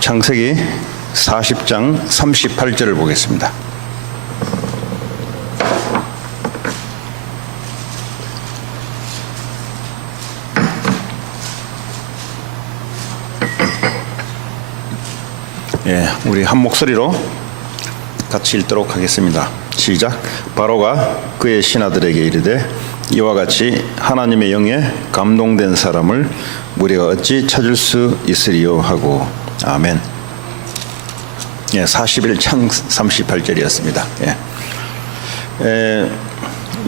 창세기 40장 38절을 보겠습니다. 우리 한 목소리로 같이 읽도록 하겠습니다. 시작. 바로가 그의 신하들에게 이르되 이와 같이 하나님의 영에 감동된 사람을 우리가 어찌 찾을 수 있으리요 하고. 아멘. 41장 38절이었습니다.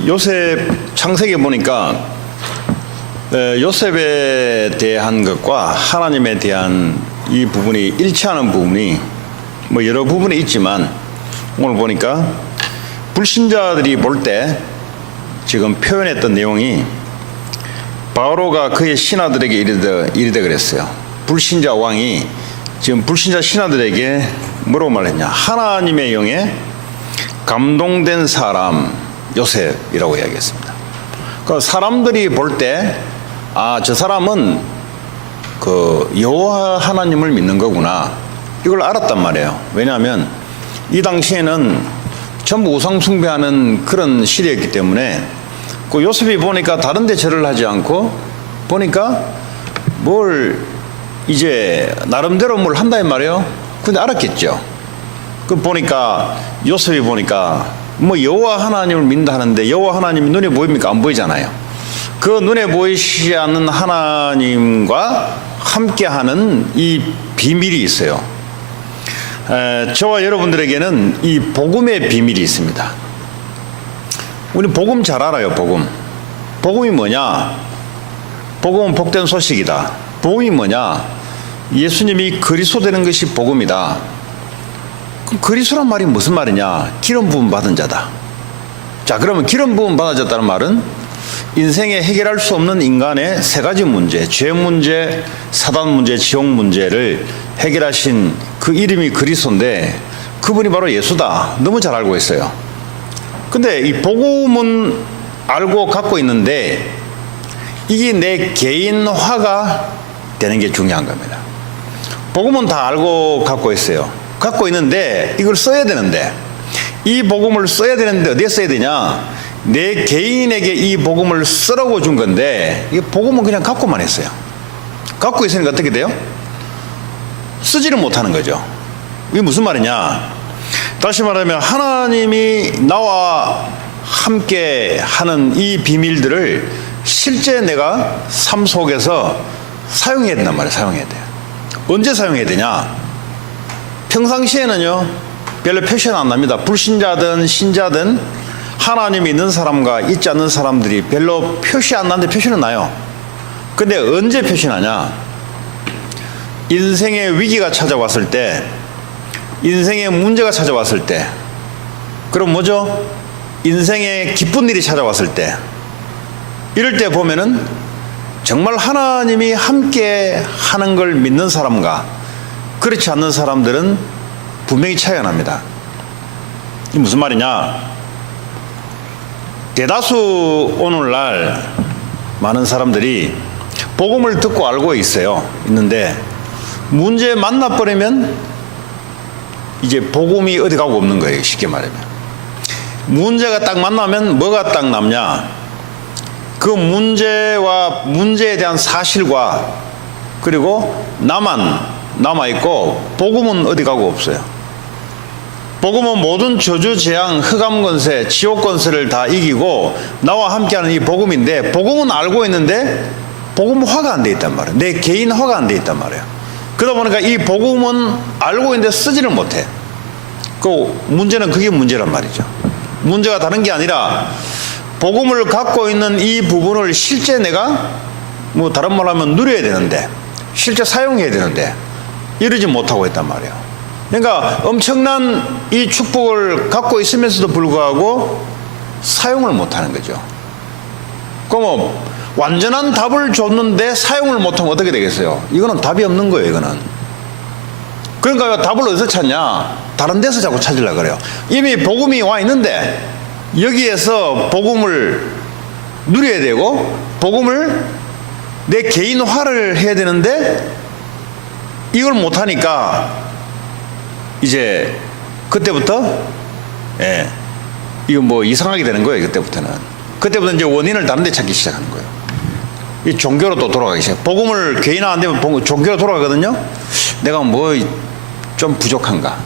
요셉 창세기 보니까 요셉에 대한 것과 하나님에 대한 이 부분이 일치하는 부분이 여러 부분이 있지만, 오늘 보니까 불신자들이 볼 때 지금 표현했던 내용이 바로가 그의 신하들에게 이르되 그랬어요. 불신자 왕이 지금 불신자 신하들에게 뭐라고 말했냐? 하나님의 영에 감동된 사람 요셉이라고 이야기했습니다. 그 사람들이 볼 때 저 사람은 그 여호와 하나님을 믿는 거구나, 이걸 알았단 말이에요. 왜냐하면 이 당시에는 전부 우상 숭배하는 그런 시대였기 때문에 그 요셉이 보니까 다른 데 절을 하지 않고 보니까 뭘 이제 나름대로 뭘 한다 이 말이에요. 근데 알았겠죠. 그 보니까 요셉이 보니까 여호와 하나님을 믿는다 하는데 여호와 하나님이 눈에 보입니까? 안 보이잖아요. 그 눈에 보이시지 않는 하나님과 함께하는 이 비밀이 있어요. 저와 여러분들에게는 이 복음의 비밀이 있습니다. 우리 복음 잘 알아요. 복음이 뭐냐? 복음은 복된 소식이다. 복음이 뭐냐? 예수님이 그리스도 되는 것이 복음이다. 그럼 그리스도란 말이 무슨 말이냐? 기름 부음 받은 자다. 자, 그러면 기름 부음 받아졌다는 말은 인생에 해결할 수 없는 인간의 세 가지 문제, 죄 문제, 사단 문제, 지옥 문제를 해결하신 그 이름이 그리스도인데, 그분이 바로 예수다. 너무 잘 알고 있어요. 근데 이 복음은 알고 갖고 있는데 이게 내 개인화가 되는 게 중요한 겁니다. 복음은 다 알고 갖고 있어요. 갖고 있는데 이걸 써야 되는데, 이 복음을 써야 되는데 어디에 써야 되냐? 내 개인에게 이 복음을 쓰라고 준 건데, 이 복음은 그냥 갖고만 했어요. 갖고 있으니까 어떻게 돼요? 쓰지를 못하는 거죠. 이게 무슨 말이냐? 다시 말하면 하나님이 나와 함께 하는 이 비밀들을 실제 내가 삶 속에서 사용해야 된단 말이에요. 사용해야 돼요. 언제 사용해야 되냐? 평상시에는요 별로 표시는 안 납니다. 불신자든 신자든 하나님이 있는 사람과 있지 않는 사람들이 별로 표시 안 나는데 표시는 나요. 근데 언제 표시나냐? 인생의 위기가 찾아왔을 때, 인생의 문제가 찾아왔을 때, 그럼 뭐죠? 인생의 기쁜 일이 찾아왔을 때, 이럴 때 보면은 정말 하나님이 함께 하는 걸 믿는 사람과 그렇지 않는 사람들은 분명히 차이가 납니다. 이게 무슨 말이냐? 대다수 오늘날 많은 사람들이 복음을 듣고 알고 있는데 문제 만나버리면 이제 복음이 어디 가고 없는 거예요. 쉽게 말하면 문제가 딱 만나면 뭐가 딱 남냐? 그 문제와 문제에 대한 사실과 그리고 나만 남아있고 복음은 어디 가고 없어요. 복음은 모든 저주, 재앙, 흑암 권세, 지옥 권세를 다 이기고 나와 함께하는 이 복음인데, 복음은 알고 있는데 복음은 화가 안 돼 있단 말이에요. 내 개인 화가 안 돼 있단 말이에요. 그러다 보니까 이 복음은 알고 있는데 쓰지를 못해. 그 문제는 그게 문제란 말이죠. 문제가 다른 게 아니라 복음을 갖고 있는 이 부분을 실제 내가 다른 말로 하면 누려야 되는데, 실제 사용해야 되는데 이러지 못하고 있단 말이에요. 그러니까 엄청난 이 축복을 갖고 있으면서도 불구하고 사용을 못하는 거죠. 그럼 완전한 답을 줬는데 사용을 못하면 어떻게 되겠어요? 이거는 답이 없는 거예요. 이거는. 그러니까 답을 어디서 찾냐? 다른 데서 자꾸 찾으려고 그래요. 이미 복음이 와 있는데 여기에서 복음을 누려야 되고 복음을 내 개인화를 해야 되는데 이걸 못하니까 이제 그때부터 이거 뭐 이상하게 되는 거예요. 그때부터 이제 원인을 다른 데 찾기 시작하는 거예요. 이 종교로 또 돌아가기 시작. 복음을 개인화 안 되면 종교로 돌아가거든요. 내가 뭐 좀 부족한가?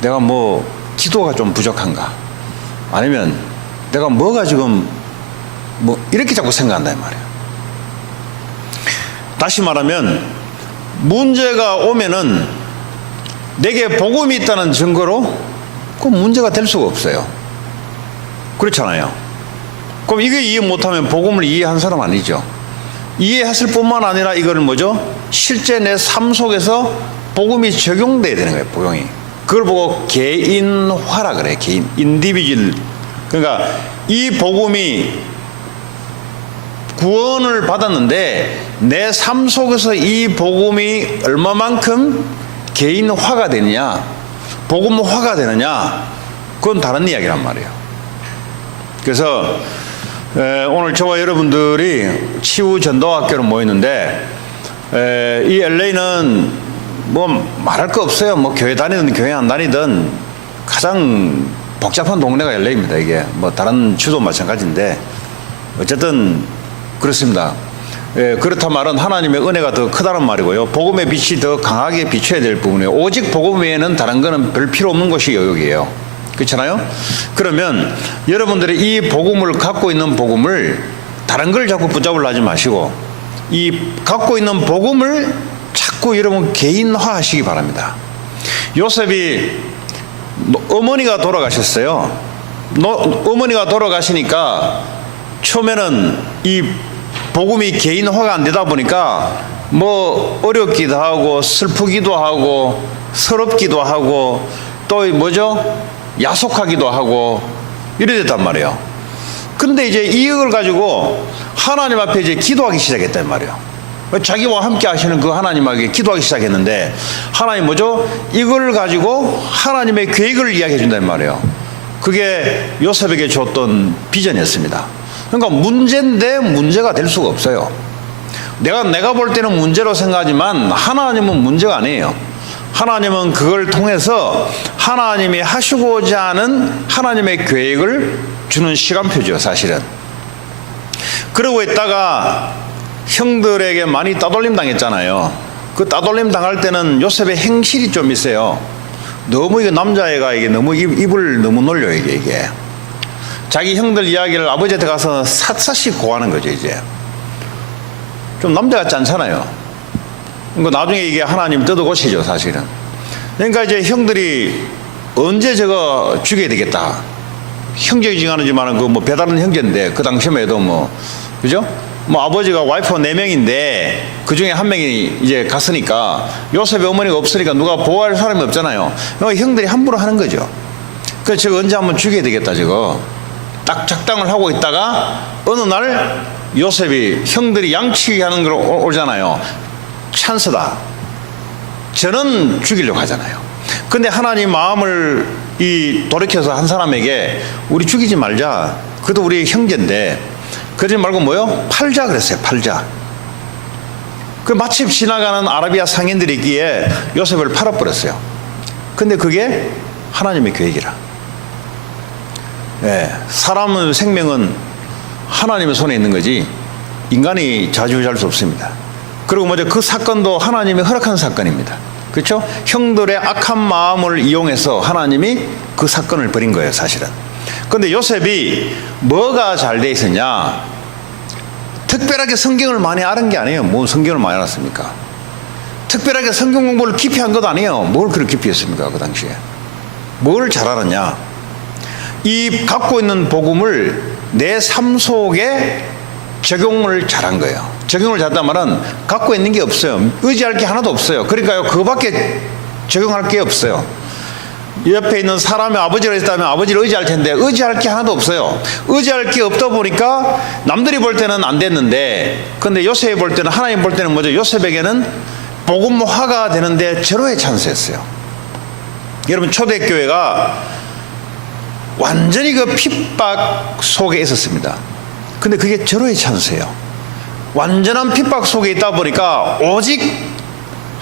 내가 뭐 기도가 좀 부족한가? 아니면 내가 뭐가 지금 뭐 이렇게 자꾸 생각한단 말이에요. 다시 말하면 문제가 오면은 내게 복음이 있다는 증거로 그 문제가 될 수가 없어요. 그렇잖아요. 그럼 이게 이해 못하면 복음을 이해한 사람 아니죠. 이해했을 뿐만 아니라 이거를 뭐죠? 실제 내 삶 속에서 복음이 적용돼야 되는 거예요. 복용이. 그걸 보고 개인화라 그래요. 개인, 인디비주얼. 그러니까 이 복음이 구원을 받았는데 내 삶 속에서 이 복음이 얼마만큼 개인화가 되느냐, 복음화가 되느냐, 그건 다른 이야기란 말이에요. 그래서 오늘 저와 여러분들이 치유 전도학교로 모였는데 이 LA는 뭐 말할 거 없어요. 뭐 교회 다니든 교회 안 다니든 가장 복잡한 동네가 LA입니다. 이게 뭐 다른 주도 마찬가지인데 어쨌든 그렇습니다. 그렇다 말은 하나님의 은혜가 더 크다는 말이고요. 복음의 빛이 더 강하게 비춰야 될 부분이에요. 오직 복음 외에는 다른 거는 별 필요 없는 것이 여기에요. 그렇잖아요? 그러면 여러분들이 이 복음을 갖고 있는 복음을 다른 걸 자꾸 붙잡으려 하지 마시고 이 갖고 있는 복음을 자꾸 여러분 개인화하시기 바랍니다. 요셉이 어머니가 돌아가셨어요. 어머니가 돌아가시니까 처음에는 이 복음이 개인화가 안 되다 보니까 뭐 어렵기도 하고 슬프기도 하고 서럽기도 하고 또 뭐죠? 야속하기도 하고 이래 됐단 말이에요. 근데 이제 이걸 가지고 하나님 앞에 이제 기도하기 시작했단 말이에요. 자기와 함께 하시는 그 하나님에게 기도하기 시작했는데 하나님 뭐죠? 이걸 가지고 하나님의 계획을 이야기해 준단 말이에요. 그게 요셉에게 줬던 비전이었습니다. 그러니까 문제인데 문제가 될 수가 없어요. 내가 볼 때는 문제로 생각하지만 하나님은 문제가 아니에요. 하나님은 그걸 통해서 하나님이 하시고자 하는 하나님의 계획을 주는 시간표죠, 사실은. 그러고 있다가 형들에게 많이 따돌림 당했잖아요. 그 따돌림 당할 때는 요셉의 행실이 좀 있어요. 너무 이게 남자애가 이게 너무 입을 너무 놀려요, 이게. 자기 형들 이야기를 아버지한테 가서 샅샅이 고하는 거죠, 이제. 좀 남자 같지 않잖아요. 그러니까 나중에 이게 하나님 뜯어고시죠, 사실은. 그러니까 이제 형들이 언제 저거 죽여야 되겠다. 형제이지 않지만 그 뭐 배다른 형제인데 그 당시만 해도 뭐, 그죠? 뭐 아버지가 와이프 4명인데 그 중에 한 명이 이제 갔으니까 요셉의 어머니가 없으니까 누가 보호할 사람이 없잖아요. 그러니까 형들이 함부로 하는 거죠. 그래서 저거 언제 한번 죽여야 되겠다, 저거. 딱 작당을 하고 있다가 어느 날 요셉이 형들이 양치하는 걸 오잖아요. 찬스다. 저는 죽이려고 하잖아요. 근데 하나님 마음을 돌이켜서 한 사람에게 우리 죽이지 말자. 그래도 우리 형제인데 그러지 말고 뭐요? 팔자 그랬어요. 팔자. 그 마침 지나가는 아라비아 상인들이 있기에 요셉을 팔아버렸어요. 근데 그게 하나님의 계획이라. 사람의 생명은 하나님의 손에 있는 거지 인간이 좌지우지할 수 없습니다. 그리고 먼저 그 사건도 하나님이 허락한 사건입니다. 그렇죠? 형들의 악한 마음을 이용해서 하나님이 그 사건을 벌인 거예요, 사실은. 그런데 요셉이 뭐가 잘 돼 있었냐? 특별하게 성경을 많이 알은 게 아니에요. 뭐 성경을 많이 알았습니까? 특별하게 성경 공부를 깊이 한 것도 아니에요. 뭘 그렇게 깊이 했습니까, 그 당시에? 뭘 잘 알았냐? 이 갖고 있는 복음을 내 삶 속에 적용을 잘한 거예요. 적용을 잘했단 말은 갖고 있는 게 없어요. 의지할 게 하나도 없어요. 그러니까요, 그거밖에 적용할 게 없어요. 옆에 있는 사람의 아버지를 했다면 아버지를 의지할 텐데 의지할 게 하나도 없어요. 의지할 게 없다 보니까 남들이 볼 때는 안 됐는데, 근데 요셉이 볼 때는, 하나님 볼 때는 뭐죠? 요셉에게는 복음화가 되는데 절호의 찬스였어요. 여러분, 초대교회가 완전히 그 핍박 속에 있었습니다. 근데 그게 절호의 찬스예요. 완전한 핍박 속에 있다 보니까 오직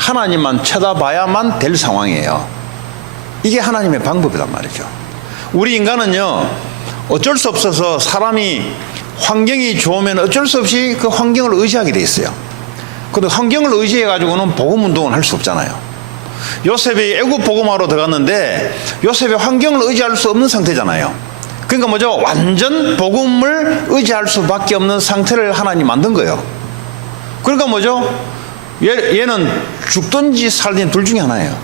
하나님만 쳐다봐야만 될 상황이에요. 이게 하나님의 방법이란 말이죠. 우리 인간은요, 어쩔 수 없어서 사람이 환경이 좋으면 어쩔 수 없이 그 환경을 의지하게 돼 있어요. 근데 환경을 의지해 가지고는 복음 운동을 할 수 없잖아요. 요셉이 애굽 복음하러 들어갔는데 요셉이 환경을 의지할 수 없는 상태잖아요. 그러니까 뭐죠? 완전 복음을 의지할 수밖에 없는 상태를 하나님 만든 거예요. 그러니까 뭐죠? 얘는 죽든지 살든지 둘 중에 하나예요.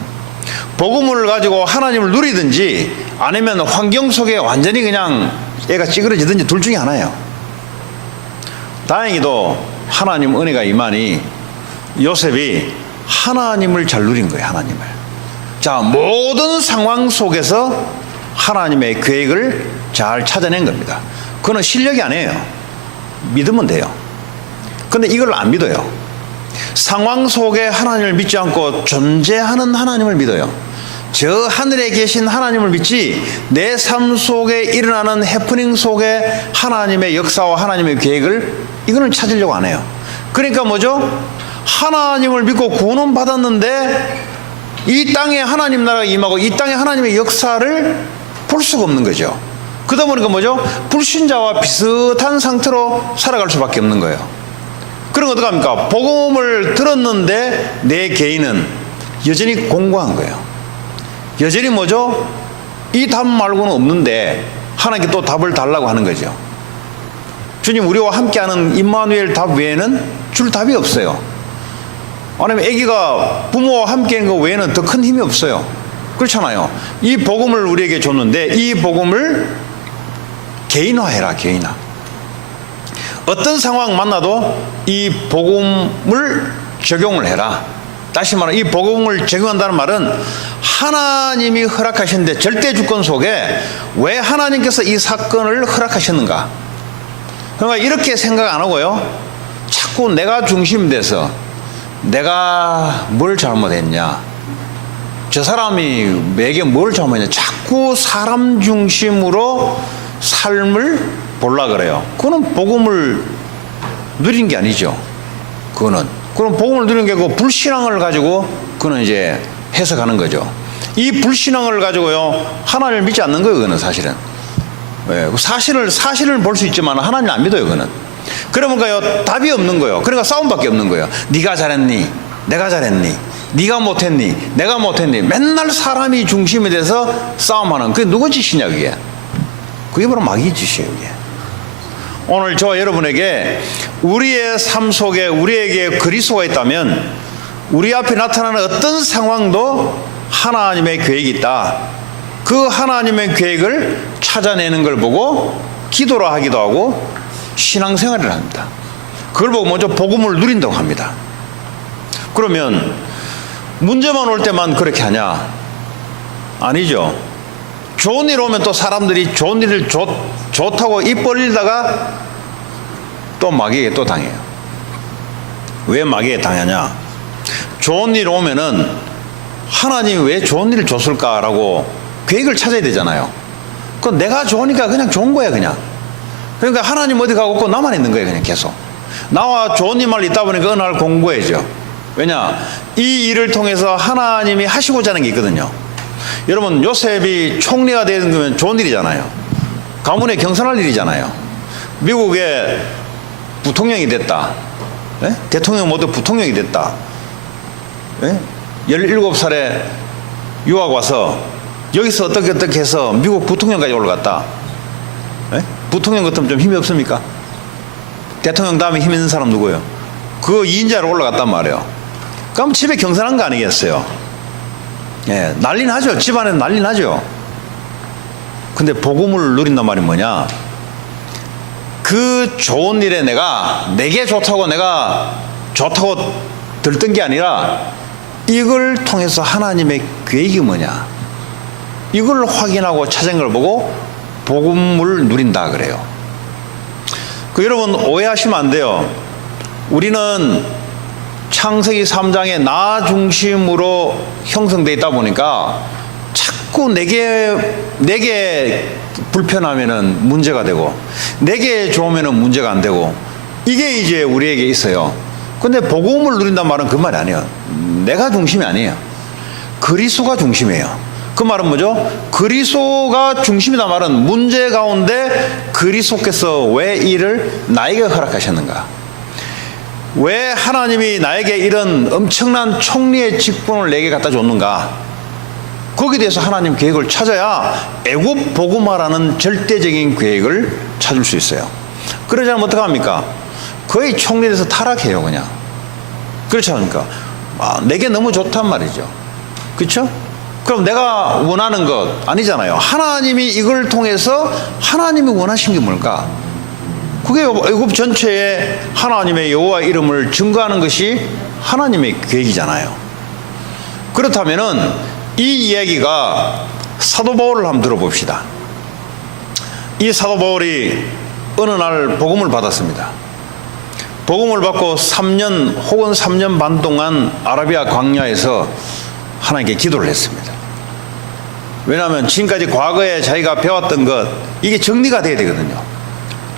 복음을 가지고 하나님을 누리든지 아니면 환경 속에 완전히 그냥 얘가 찌그러지든지 둘 중에 하나예요. 다행히도 하나님 은혜가 임하니 요셉이 하나님을 잘 누린 거예요. 하나님을. 자, 모든 상황 속에서 하나님의 계획을 잘 찾아낸 겁니다. 그건 실력이 아니에요. 믿으면 돼요. 근데 이걸 안 믿어요. 상황 속에 하나님을 믿지 않고 존재하는 하나님을 믿어요. 저 하늘에 계신 하나님을 믿지 내 삶 속에 일어나는 해프닝 속에 하나님의 역사와 하나님의 계획을 이거는 찾으려고 안 해요. 그러니까 뭐죠? 하나님을 믿고 구원은 받았는데 이 땅에 하나님 나라가 임하고 이 땅에 하나님의 역사를 볼 수가 없는 거죠. 그러다 보니까 뭐죠? 불신자와 비슷한 상태로 살아갈 수밖에 없는 거예요. 그럼 어떡합니까? 복음을 들었는데 내 개인은 여전히 공고한 거예요. 여전히 뭐죠? 이 답 말고는 없는데 하나님께 또 답을 달라고 하는 거죠. 주님, 우리와 함께하는 임마누엘 답 외에는 줄 답이 없어요. 아니면 아기가 부모와 함께한 것 외에는 더 큰 힘이 없어요. 그렇잖아요. 이 복음을 우리에게 줬는데 이 복음을 개인화해라. 개인화. 어떤 상황 만나도 이 복음을 적용을 해라. 다시 말하면 이 복음을 적용한다는 말은 하나님이 허락하셨는데 절대 주권 속에 왜 하나님께서 이 사건을 허락하셨는가. 그러니까 이렇게 생각 안 하고요, 자꾸 내가 중심이 돼서 내가 뭘 잘못했냐, 저 사람이 내게 뭘 잘못했냐, 자꾸 사람 중심으로 삶을 보려 그래요. 그거는 복음을 누린 게 아니죠. 그건 복음을 누린 게 아니고 불신앙을 가지고 그거는 이제 해석하는 거죠. 이 불신앙을 가지고요, 하나님을 믿지 않는 거예요. 그거는 사실은. 사실을 볼 수 있지만 하나님을 안 믿어요. 그거는. 그러니까요, 답이 없는 거예요. 그러니까 싸움밖에 없는 거예요. 네가 잘했니? 내가 잘했니? 네가 못했니? 내가 못했니? 맨날 사람이 중심이 돼서 싸움하는, 그게 누구 짓이냐 그게? 그게 바로 마귀 짓이에요. 그게. 오늘 저와 여러분에게 우리의 삶 속에 우리에게 그리스도가 있다면 우리 앞에 나타나는 어떤 상황도 하나님의 계획이 있다. 그 하나님의 계획을 찾아내는 걸 보고 기도를 하기도 하고 신앙생활을 합니다. 그걸 보고 먼저 복음을 누린다고 합니다. 그러면 문제만 올 때만 그렇게 하냐? 아니죠. 좋은 일 오면 또 사람들이 좋은 일을 좋다고 입 벌리다가 또 마귀에게 또 당해요. 왜 마귀에 당하냐? 좋은 일 오면은 하나님이 왜 좋은 일을 줬을까라고 계획을 찾아야 되잖아요. 그건 내가 좋으니까 그냥 좋은 거야, 그냥. 그러니까 하나님 어디 가고 없고 나만 있는 거예요, 그냥 계속. 나와 좋은 일만 있다 보니까 어느 날 공부해야죠. 왜냐? 이 일을 통해서 하나님이 하시고자 하는 게 있거든요. 여러분, 요셉이 총리가 되는 거면 좋은 일이잖아요. 가문에 경선할 일이잖아요. 미국에 부통령이 됐다. 예? 대통령 모두 부통령이 됐다. 예? 17살에 유학 와서 여기서 어떻게 해서 미국 부통령까지 올라갔다. 예? 부통령 같으면 좀 힘이 없습니까? 대통령 다음에 힘 있는 사람 누구예요? 그 2인자로 올라갔단 말이에요. 그럼 집에 경선한 거 아니겠어요? 예, 난리 나죠. 집안에 난리 나죠. 근데 복음을 누린단 말이 뭐냐? 그 좋은 일에 내게 좋다고 들뜬 게 아니라 이걸 통해서 하나님의 계획이 뭐냐? 이걸 확인하고 찾은 걸 보고 복음을 누린다 그래요. 여러분 오해하시면 안 돼요. 우리는 창세기 3장에 나 중심으로 형성되어 있다 보니까 자꾸 내게 불편하면은 문제가 되고 내게 좋으면은 문제가 안 되고 이게 이제 우리에게 있어요. 근데 복음을 누린단 말은 그 말이 아니에요. 내가 중심이 아니에요. 그리스도가 중심이에요. 그 말은 뭐죠? 그리스도가 중심이다 말은 문제 가운데 그리스도께서 왜 이를 나에게 허락하셨는가? 왜 하나님이 나에게 이런 엄청난 총리의 직분을 내게 갖다 줬는가? 거기에 대해서 하나님 계획을 찾아야 애굽 복음화라는 절대적인 계획을 찾을 수 있어요. 그러지 않으면 어떡합니까? 거의 총리에서 타락해요, 그냥. 그렇지 않습니까? 내게 너무 좋단 말이죠. 그렇죠? 그럼 내가 원하는 것 아니잖아요. 하나님이 이걸 통해서 하나님이 원하신 게 뭘까? 그게 애굽 전체에 하나님의 여호와 이름을 증거하는 것이 하나님의 계획이잖아요. 그렇다면은 이 이야기가 사도 바울을 한번 들어봅시다. 이 사도 바울이 어느 날 복음을 받았습니다. 복음을 받고 3년 혹은 3년 반 동안 아라비아 광야에서 하나님께 기도를 했습니다. 왜냐하면 지금까지 과거에 자기가 배웠던 것, 이게 정리가 돼야 되거든요.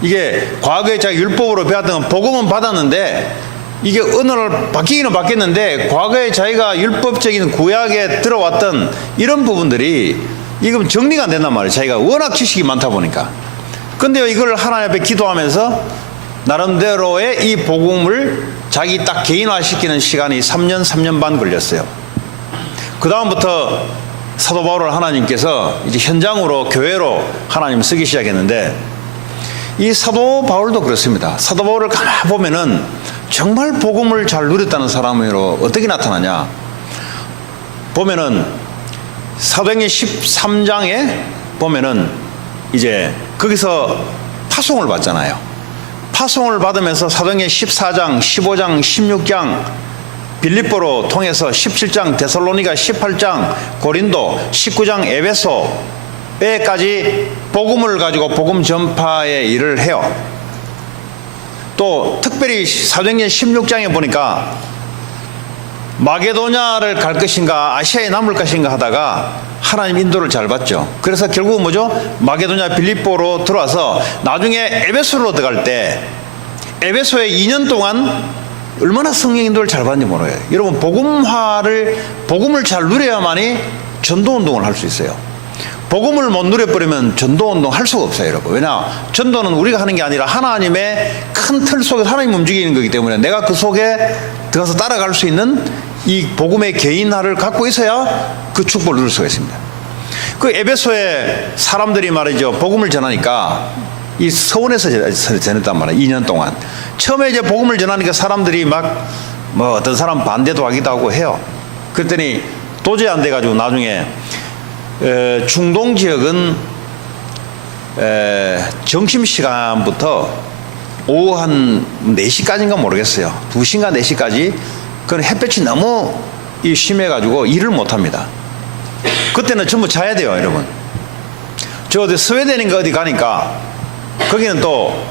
이게 과거에 자기가 율법으로 배웠던 건 복음은 받았는데 이게 어느 날 바뀌기는 바뀌었는데 과거에 자기가 율법적인 구약에 들어왔던 이런 부분들이 이건 정리가 안 된단 말이에요. 자기가 워낙 지식이 많다 보니까. 근데 이걸 하나님 앞에 기도하면서 나름대로의 이 복음을 자기 딱 개인화시키는 시간이 3년 반 걸렸어요. 그 다음부터 사도 바울을 하나님께서 이제 현장으로 교회로 하나님 쓰기 시작했는데 이 사도 바울도 그렇습니다. 사도 바울을 가만 보면은 정말 복음을 잘 누렸다는 사람으로 어떻게 나타나냐 보면은 사도행전 13장에 보면은 이제 거기서 파송을 받잖아요. 파송을 받으면서 사도행전 14장, 15장, 16장 빌립보로 통해서 17장 데살로니가 18장 고린도 19장 에베소에까지 복음을 가지고 복음 전파의 일을 해요. 또 특별히 사도행전 16장에 보니까 마게도냐를 갈 것인가 아시아에 남을 것인가 하다가 하나님 인도를 잘 받죠. 그래서 결국은 뭐죠? 마게도냐 빌립보로 들어와서 나중에 에베소로 들어갈 때 에베소에 2년 동안 얼마나 성령 인도를 잘 받는지 모르요. 여러분 복음을 잘 누려야만이 전도운동을 할 수 있어요. 복음을 못 누려버리면 전도운동 할 수가 없어요, 여러분. 왜냐? 전도는 우리가 하는 게 아니라 하나님의 큰 틀 속에서 하나님 움직이는 거기 때문에 내가 그 속에 들어가서 따라갈 수 있는 이 복음의 개인화를 갖고 있어야 그 축복을 누릴 수가 있습니다. 그 에베소의 사람들이 말이죠, 복음을 전하니까 이 서원에서 전했단 말이에요. 2년 동안. 처음에 이제 복음을 전하니까 사람들이 막 뭐 어떤 사람 반대도 하기도 하고 해요. 그랬더니 도저히 안 돼가지고 나중에 중동 지역은 점심시간부터 오후 한 4시까지인가 모르겠어요. 2시인가 4시까지 그건 햇볕이 너무 심해가지고 일을 못합니다. 그때는 전부 자야 돼요, 여러분. 저 어디 스웨덴인가 어디 가니까 거기는 또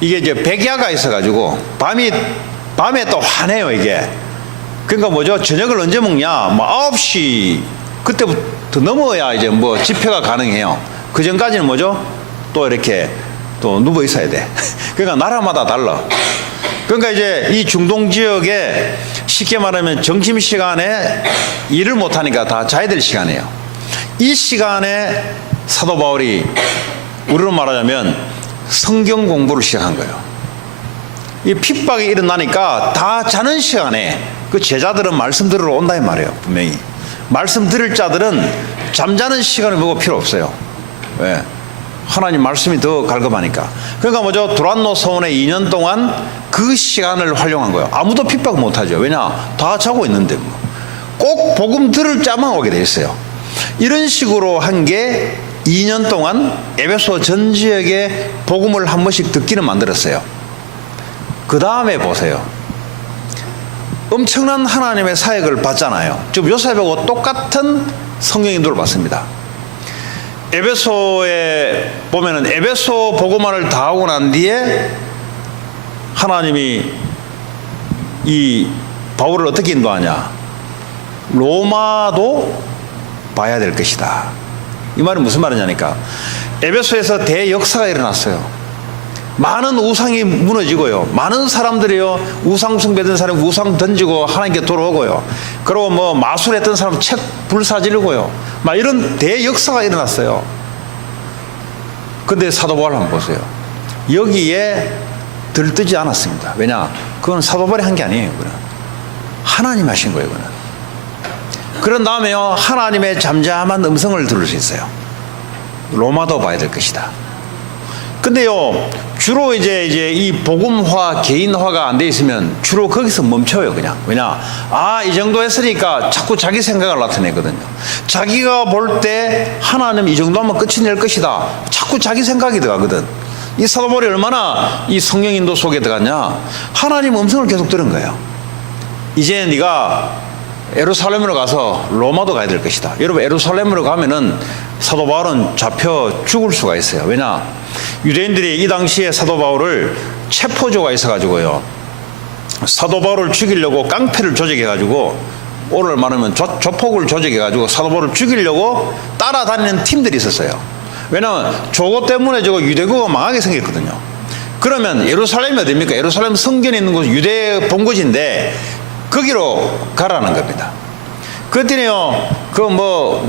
이게 이제 백야가 있어가지고 밤에 또 환해요, 이게. 그러니까 뭐죠? 저녁을 언제 먹냐? 뭐 9시 그때부터 넘어야 이제 뭐 집회가 가능해요. 그 전까지는 뭐죠? 또 이렇게 또 누워 있어야 돼. 그러니까 나라마다 달라. 그러니까 이제 이 중동 지역에 쉽게 말하면 점심시간에 일을 못하니까 다 자야 될 시간이에요. 이 시간에 사도 바울이 우리로 말하자면 성경 공부를 시작한 거예요. 이 핍박이 일어나니까 다 자는 시간에 그 제자들은 말씀 들으러 온다 이 말이에요. 분명히 말씀 들을 자들은 잠자는 시간을 보고 필요 없어요. 왜? 하나님 말씀이 더 갈급하니까. 그러니까 뭐죠? 두란노 서원에 2년 동안 그 시간을 활용한 거예요. 아무도 핍박 못하죠. 왜냐? 다 자고 있는데 뭐. 꼭 복음 들을 자만 오게 돼 있어요. 이런 식으로 한 게 2년 동안 에베소 전 지역에 복음을 한 번씩 듣기는 만들었어요. 그 다음에 보세요. 엄청난 하나님의 사역을 받잖아요. 지금 요셉하고 똑같은 성령 인도를 받습니다. 에베소에 보면은 에베소 복음화를 다 하고 난 뒤에 하나님이 이 바울을 어떻게 인도하냐? 로마도 봐야 될 것이다. 이 말은 무슨 말이냐니까 에베소에서 대역사가 일어났어요. 많은 우상이 무너지고요. 많은 사람들이요, 우상 숭배된 사람이 우상 던지고 하나님께 돌아오고요. 그리고 뭐 마술했던 사람 책 불사지르고요. 막 이런 대역사가 일어났어요. 근데 사도 바울 한번 보세요. 여기에 들뜨지 않았습니다. 왜냐? 그건 사도 바울이 한 게 아니에요. 그건 하나님 하신 거예요. 그건. 그런 다음에요, 하나님의 잠잠한 음성을 들을 수 있어요. 로마도 봐야 될 것이다. 근데요, 주로 이제 이 복음화, 개인화가 안 돼 있으면 주로 거기서 멈춰요, 그냥. 왜냐? 이 정도 했으니까 자꾸 자기 생각을 나타내거든요. 자기가 볼 때 하나님 이 정도면 끝이 낼 것이다. 자꾸 자기 생각이 들어가거든. 이 사도 바울이 얼마나 이 성령 인도 속에 들어갔냐? 하나님 음성을 계속 들은 거예요. 이제 네가 예루살렘으로 가서 로마도 가야 될 것이다. 여러분, 예루살렘으로 가면은 사도 바울은 잡혀 죽을 수가 있어요. 왜냐? 유대인들이 이 당시에 사도 바울을 체포조가 있어가지고요, 사도 바울을 죽이려고 깡패를 조직해가지고, 오늘 말하면 조폭을 조직해가지고 사도 바울을 죽이려고 따라다니는 팀들이 있었어요. 왜냐하면 저거 때문에 저거 유대국가 망하게 생겼거든요. 그러면 예루살렘이 어디입니까? 예루살렘 성전에 있는 곳, 유대 본거지인데 거기로 가라는 겁니다. 그랬더니요,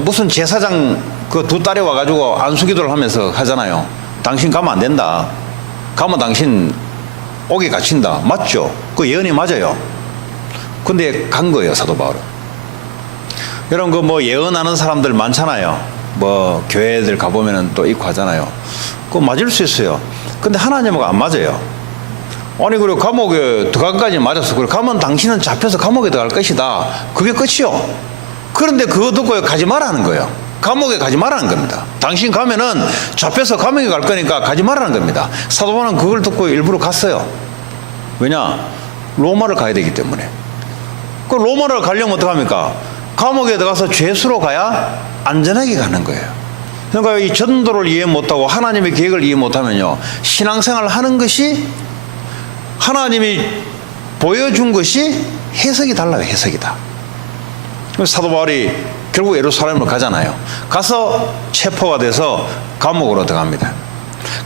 무슨 제사장 두 딸이 와가지고 안수기도를 하면서 하잖아요. 당신 가면 안 된다. 가면 당신 옥에 갇힌다. 맞죠? 그 예언이 맞아요. 근데 간 거예요, 사도 바울은. 여러분, 예언하는 사람들 많잖아요. 교회들 가보면은 또 있고 하잖아요. 그거 맞을 수 있어요. 근데 하나님하고 안 맞아요. 아니, 그리고 감옥에 들어가기까지 맞았어. 그래, 가면 당신은 잡혀서 감옥에 들어갈 것이다. 그게 끝이요. 그런데 그거 듣고 가지 말라는 거예요. 감옥에 가지 말라는 겁니다. 당신 가면은 잡혀서 감옥에 갈 거니까 가지 말라는 겁니다. 사도 바울은 그걸 듣고 일부러 갔어요. 왜냐? 로마를 가야 되기 때문에. 그 로마를 가려면 어떡합니까? 감옥에 들어가서 죄수로 가야 안전하게 가는 거예요. 그러니까 이 전도를 이해 못하고 하나님의 계획을 이해 못하면요, 신앙생활을 하는 것이, 하나님이 보여준 것이 해석이 달라요. 해석이 다. 그래서 사도 바울이 결국 예루살렘으로 가잖아요. 가서 체포가 돼서 감옥으로 들어갑니다.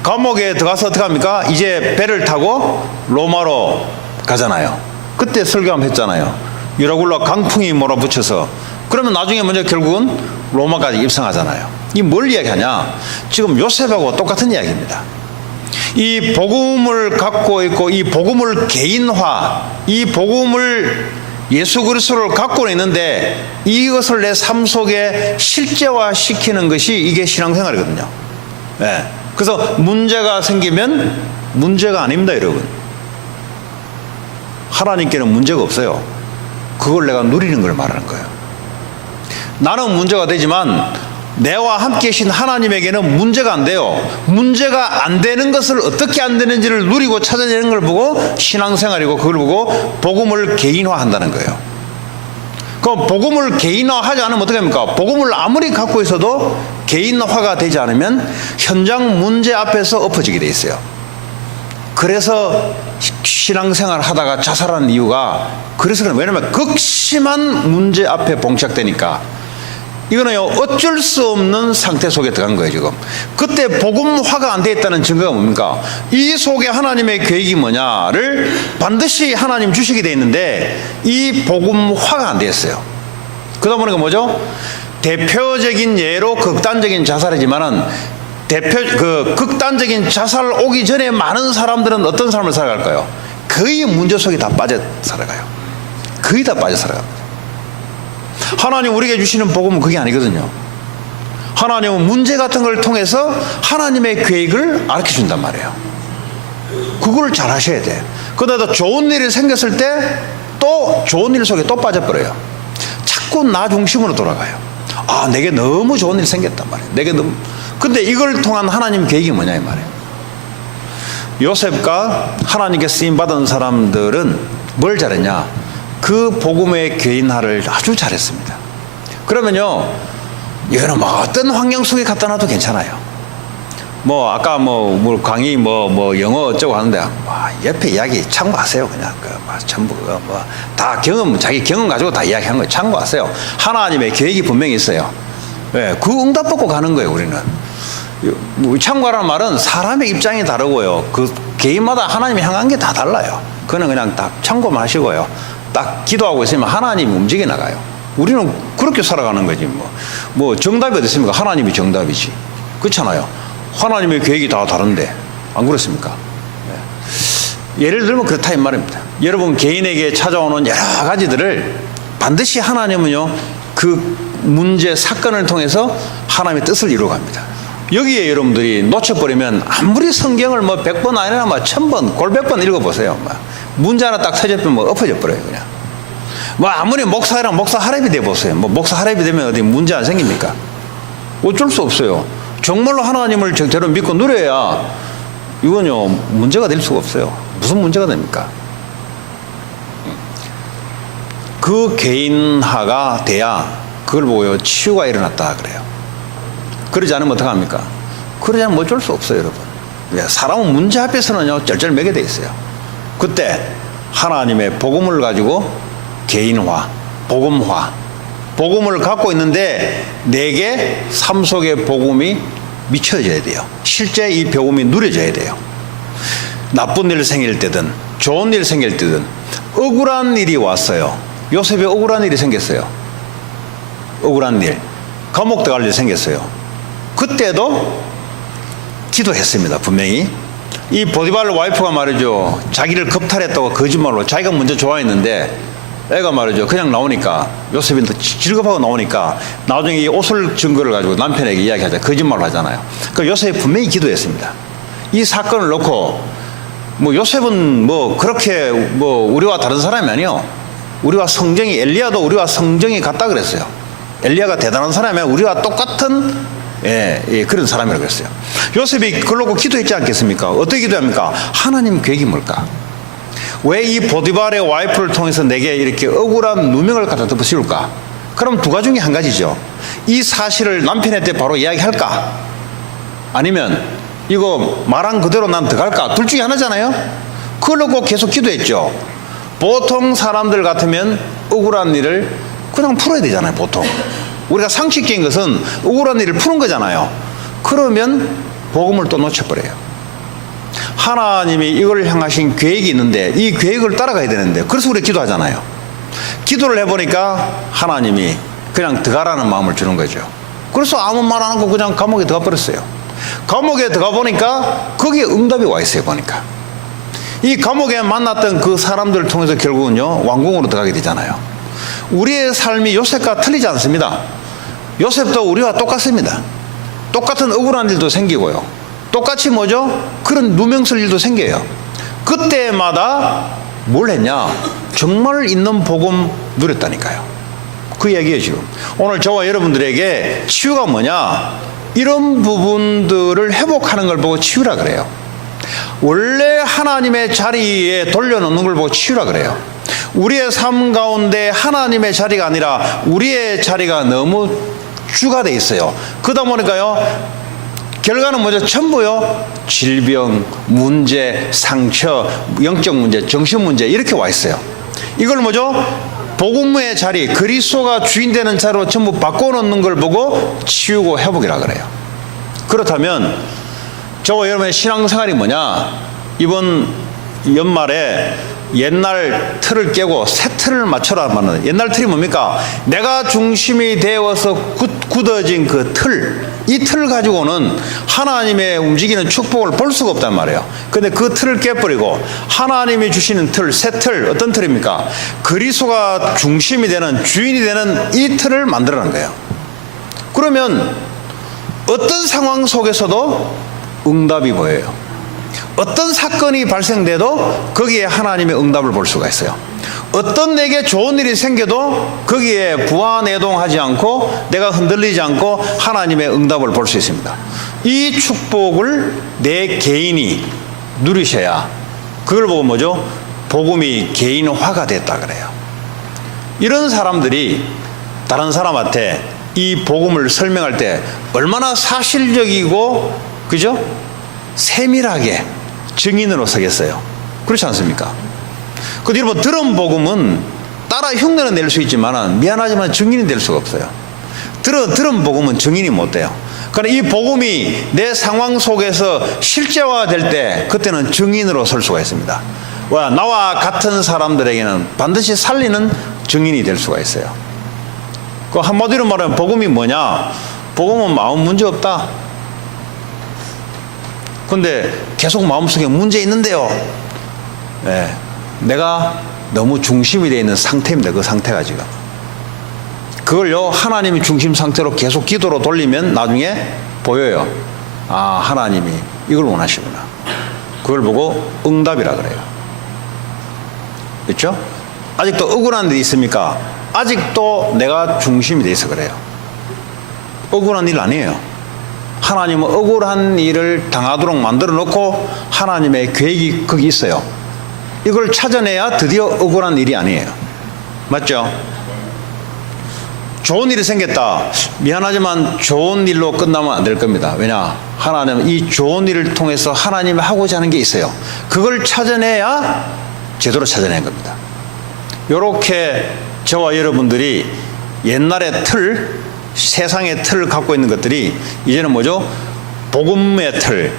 감옥에 들어가서 어떻게 합니까? 이제 배를 타고 로마로 가잖아요. 그때 설교함 했잖아요. 유라굴라 강풍이 몰아붙여서. 그러면 나중에 먼저 결국은 로마까지 입성하잖아요. 이 뭘 이야기하냐? 지금 요셉하고 똑같은 이야기입니다. 이 복음을 갖고 있고, 이 복음을 개인화, 이 복음을 예수 그리스도를 갖고 있는데 이것을 내 삶 속에 실제화시키는 것이 이게 신앙생활이거든요. 네. 그래서 문제가 생기면 문제가 아닙니다, 여러분. 하나님께는 문제가 없어요. 그걸 내가 누리는 걸 말하는 거예요. 나는 문제가 되지만 내와 함께 계신 하나님에게는 문제가 안 돼요. 문제가 안 되는 것을 어떻게 안 되는지를 누리고 찾아내는 걸 보고 신앙생활이고, 그걸 보고 복음을 개인화한다는 거예요. 그럼 복음을 개인화하지 않으면 어떻게 합니까? 복음을 아무리 갖고 있어도 개인화가 되지 않으면 현장 문제 앞에서 엎어지게 돼 있어요. 그래서 신앙생활 하다가 자살하는 이유가 그래서 그래요. 왜냐하면 극심한 문제 앞에 봉착되니까. 이거는요, 어쩔 수 없는 상태 속에 들어간 거예요, 지금. 그때 복음화가 안 돼 있다는 증거가 뭡니까? 이 속에 하나님의 계획이 뭐냐를 반드시 하나님 주시게 돼 있는데 이 복음화가 안 돼 있어요. 그러다 보니까 뭐죠? 대표적인 예로 극단적인 자살이지만은 극단적인 자살 오기 전에 많은 사람들은 어떤 삶을 살아갈까요? 거의 문제 속에 다 빠져 살아가요. 거의 다 빠져 살아갑니다. 하나님 우리에게 주시는 복음은 그게 아니거든요. 하나님은 문제 같은 걸 통해서 하나님의 계획을 알려 준단 말이에요. 그걸 잘 하셔야 돼. 그러다 좋은 일이 생겼을 때 또 좋은 일 속에 또 빠져버려요. 자꾸 나 중심으로 돌아가요. 내게 너무 좋은 일이 생겼단 말이에요. 내게 너무. 근데 이걸 통한 하나님 계획이 뭐냐 이 말이에요. 요셉과 하나님께 쓰임 받은 사람들은 뭘 잘했냐? 그 복음의 개인화를 아주 잘했습니다. 그러면요, 이거는 어떤 환경 속에 갖다 놔도 괜찮아요. 아까 강의 영어 어쩌고 하는데 옆에 이야기 참고하세요. 그냥 전부 다 자기 경험 가지고 다 이야기하는 거예요. 참고하세요. 하나님의 계획이 분명히 있어요. 네, 그 응답 받고 가는 거예요. 우리는 참고하라는 말은 사람의 입장이 다르고요. 개인마다 하나님이 향한 게 다 달라요. 그거는 그냥 다 참고만 하시고요. 딱 기도하고 있으면 하나님이 움직여 나가요. 우리는 그렇게 살아가는 거지 뭐 정답이 어디 있습니까? 하나님이 정답이지. 그렇잖아요. 하나님의 계획이 다 다른데 안 그렇습니까? 네. 예를 들면 그렇다 이 말입니다. 여러분 개인에게 찾아오는 여러 가지들을 반드시 하나님은요 그 문제 사건을 통해서 하나님의 뜻을 이루어갑니다. 여기에 여러분들이 놓쳐버리면 아무리 성경을 100번 아니라 1000번 골백번 읽어보세요. 문제 하나 딱 터져버리면 엎어져 버려요. 그냥 아무리 목사랑 목사 할애비 돼보세요. 목사 할애비 되면 어디 문제 안 생깁니까? 어쩔 수 없어요. 정말로 하나님을 제대로 믿고 누려야 이건요 문제가 될 수가 없어요. 무슨 문제가 됩니까? 그 개인화가 돼야 그걸 보고요 치유가 일어났다 그래요. 그러지 않으면 어떡합니까? 그러지 않으면 어쩔 수 없어요, 여러분. 사람은 문제 앞에서는요 쩔쩔매게 돼 있어요. 그때 하나님의 복음을 가지고 개인화, 복음화, 복음을 갖고 있는데 내게 삶 속의 복음이 미쳐져야 돼요. 실제 이 복음이 누려져야 돼요. 나쁜 일 생길 때든 좋은 일 생길 때든 억울한 일이 왔어요. 요셉이 억울한 일이 생겼어요. 억울한 일, 감옥 들어갈 일이 생겼어요. 그때도 기도했습니다. 분명히 이 보디발 와이프가 말이죠 자기를 겁탈했다고 거짓말로 자기가 먼저 좋아했는데 애가 말이죠 그냥 나오니까 요셉이 질겁하고 나오니까 나중에 이 옷을 증거를 가지고 남편에게 이야기하자 거짓말로 하잖아요. 그 요셉이 분명히 기도했습니다. 이 사건을 놓고 요셉은 그렇게 우리와 다른 사람이 아니요. 우리와 성정이 엘리야도 우리와 성정이 같다 그랬어요. 엘리야가 대단한 사람이야. 우리와 똑같은 그런 사람이라고 했어요. 요셉이 그걸 놓고 기도했지 않겠습니까? 어떻게 기도합니까? 하나님 계획이 뭘까? 왜 이 보디발의 와이프를 통해서 내게 이렇게 억울한 누명을 갖다 덮어씌울까? 그럼 두 가지 중에 한 가지죠. 이 사실을 남편한테 바로 이야기할까? 아니면 이거 말한 그대로 난 들어갈까? 둘 중에 하나잖아요. 그걸 놓고 계속 기도했죠. 보통 사람들 같으면 억울한 일을 그냥 풀어야 되잖아요. 보통 우리가 상식적인 것은 억울한 일을 푸는 거잖아요. 그러면 복음을 또 놓쳐버려요. 하나님이 이걸 향하신 계획이 있는데 이 계획을 따라가야 되는데 그래서 우리가 기도하잖아요. 기도를 해보니까 하나님이 그냥 들어가라는 마음을 주는 거죠. 그래서 아무 말 안 하고 그냥 감옥에 들어가 버렸어요. 감옥에 들어가 보니까 거기에 응답이 와 있어요. 보니까 이 감옥에 만났던 그 사람들을 통해서 결국은요 왕궁으로 들어가게 되잖아요. 우리의 삶이 요셉과 틀리지 않습니다. 요셉도 우리와 똑같습니다. 똑같은 억울한 일도 생기고요. 똑같이 그런 누명 쓸 일도 생겨요. 그때마다 뭘 했냐? 정말 있는 복음 누렸다니까요. 그 얘기예요. 지금 오늘 저와 여러분들에게 치유가 뭐냐? 이런 부분들을 회복하는 걸 보고 치유라 그래요. 원래 하나님의 자리에 돌려놓는 걸 보고 치유라 그래요. 우리의 삶 가운데 하나님의 자리가 아니라 우리의 자리가 너무 주가 돼 있어요. 그러다 보니까요 결과는 전부요 질병, 문제, 상처, 영적 문제, 정신 문제 이렇게 와 있어요. 이걸 복음의 자리, 그리스도가 주인 되는 자리로 전부 바꿔놓는 걸 보고 치유고 회복이라 그래요. 그렇다면 저와 여러분의 신앙생활이 뭐냐? 이번 연말에 옛날 틀을 깨고 새 틀을 맞춰라 말하는 옛날 틀이 뭡니까? 내가 중심이 되어서 굳어진 그 틀, 이 틀을 가지고는 하나님의 움직이는 축복을 볼 수가 없단 말이에요. 근데 그 틀을 깨버리고 하나님이 주시는 틀, 새 틀, 어떤 틀입니까? 그리스도가 중심이 되는 주인이 되는 이 틀을 만들어낸 거예요. 그러면 어떤 상황 속에서도 응답이 보여요. 어떤 사건이 발생돼도 거기에 하나님의 응답을 볼 수가 있어요. 어떤 내게 좋은 일이 생겨도 거기에 부안해동하지 않고 내가 흔들리지 않고 하나님의 응답을 볼 수 있습니다. 이 축복을 내 개인이 누리셔야 그걸 보고 복음이 개인화가 됐다 그래요. 이런 사람들이 다른 사람한테 이 복음을 설명할 때 얼마나 사실적이고 그죠? 세밀하게 증인으로 서겠어요. 그렇지 않습니까? 근데 여러분 들은 복음은 따라 흉내는 낼 수 있지만 미안하지만 증인이 될 수가 없어요. 들은 복음은 증인이 못 돼요. 그러나 이 복음이 내 상황 속에서 실제화될 때 그때는 증인으로 설 수가 있습니다. 와, 나와 같은 사람들에게는 반드시 살리는 증인이 될 수가 있어요. 그 한마디로 말하면 복음이 뭐냐? 복음은 마음 문제 없다. 근데 계속 마음속에 문제 있는데요. 네, 내가 너무 중심이 되어 있는 상태입니다. 그 상태가 지금. 그걸요, 하나님이 중심 상태로 계속 기도로 돌리면 나중에 보여요. 아, 하나님이 이걸 원하시구나. 그걸 보고 응답이라 그래요. 그렇죠? 아직도 억울한 일이 있습니까? 아직도 내가 중심이 돼 있어 그래요. 억울한 일 아니에요. 하나님은 억울한 일을 당하도록 만들어 놓고 하나님의 계획이 거기 있어요. 이걸 찾아내야 드디어 억울한 일이 아니에요. 맞죠? 좋은 일이 생겼다. 미안하지만 좋은 일로 끝나면 안 될 겁니다. 왜냐? 하나님은 이 좋은 일을 통해서 하나님이 하고자 하는 게 있어요. 그걸 찾아내야 제대로 찾아낸 겁니다. 이렇게 저와 여러분들이 옛날의 틀, 세상의 틀을 갖고 있는 것들이 이제는 뭐죠? 복음의 틀,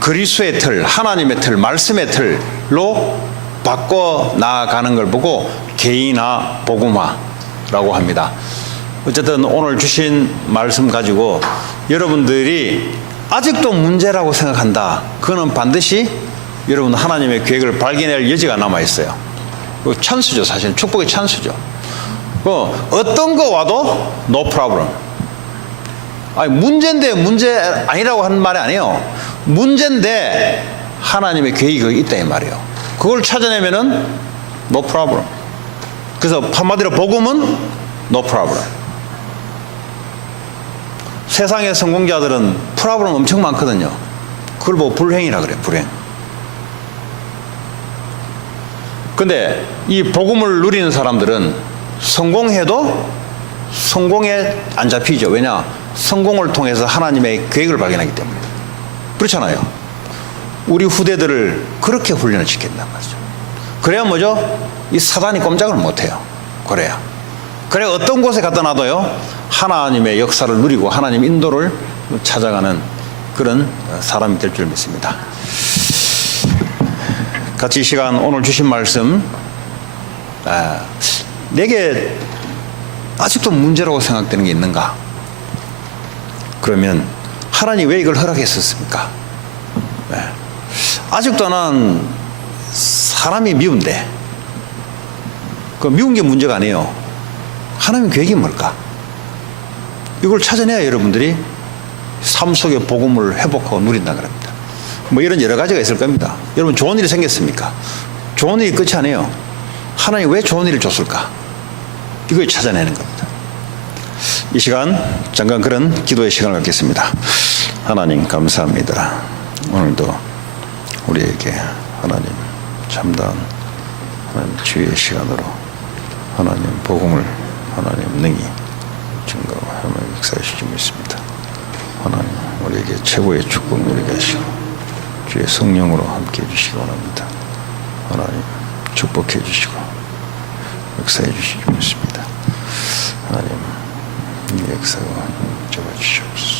그리스도의 틀, 하나님의 틀, 말씀의 틀로 바꿔 나아가는 걸 보고 개인화, 복음화라고 합니다. 어쨌든 오늘 주신 말씀 가지고 여러분들이 아직도 문제라고 생각한다. 그거는 반드시 여러분 하나님의 계획을 발견할 여지가 남아있어요. 찬스죠. 사실 축복의 찬스죠. 어떤 거 와도 no problem. 아니, 문제인데 문제 아니라고 하는 말이 아니에요. 문제인데 하나님의 계획이 거기 있다 이 말이에요. 그걸 찾아내면은 no problem. 그래서 한마디로 복음은 no problem. 세상의 성공자들은 프로블럼 엄청 많거든요. 그걸 보고 불행이라 그래요. 불행. 근데 이 복음을 누리는 사람들은 성공해도 성공에 안 잡히죠. 왜냐? 성공을 통해서 하나님의 계획을 발견하기 때문에. 그렇잖아요. 우리 후대들을 그렇게 훈련을 시킨단 말이죠. 그래야 뭐죠? 이 사단이 꼼짝을 못해요. 그래야 어떤 곳에 갖다 놔둬요? 하나님의 역사를 누리고 하나님 인도를 찾아가는 그런 사람이 될 줄 믿습니다. 같이 이 시간 오늘 주신 말씀, 내게 아직도 문제라고 생각되는 게 있는가? 그러면 하나님 왜 이걸 허락했었습니까? 아직도 나는 사람이 미운데, 그 미운 게 문제가 아니에요. 하나님 계획이 뭘까? 이걸 찾아내야 여러분들이 삶 속의 복음을 회복하고 누린다는 겁니다. 뭐 이런 여러 가지가 있을 겁니다. 여러분 좋은 일이 생겼습니까? 좋은 일이 끝이 아니에요. 하나님 왜 좋은 일을 줬을까? 이걸 찾아내는 겁니다. 이 시간 잠깐 그런 기도의 시간을 갖겠습니다. 하나님 감사합니다. 오늘도 우리에게 하나님 참다운 하나님 주의 시간으로 하나님 복음을 하나님 능히 증거하고 하나님 역사해 주시고 있습니다. 하나님 우리에게 최고의 축복 누리게 하시고 주의 성령으로 함께 해주시기 원합니다. 하나님 축복해 주시고 역사해 주시기 원합니다. 하나님 이 역사가 잡아주시옵소서.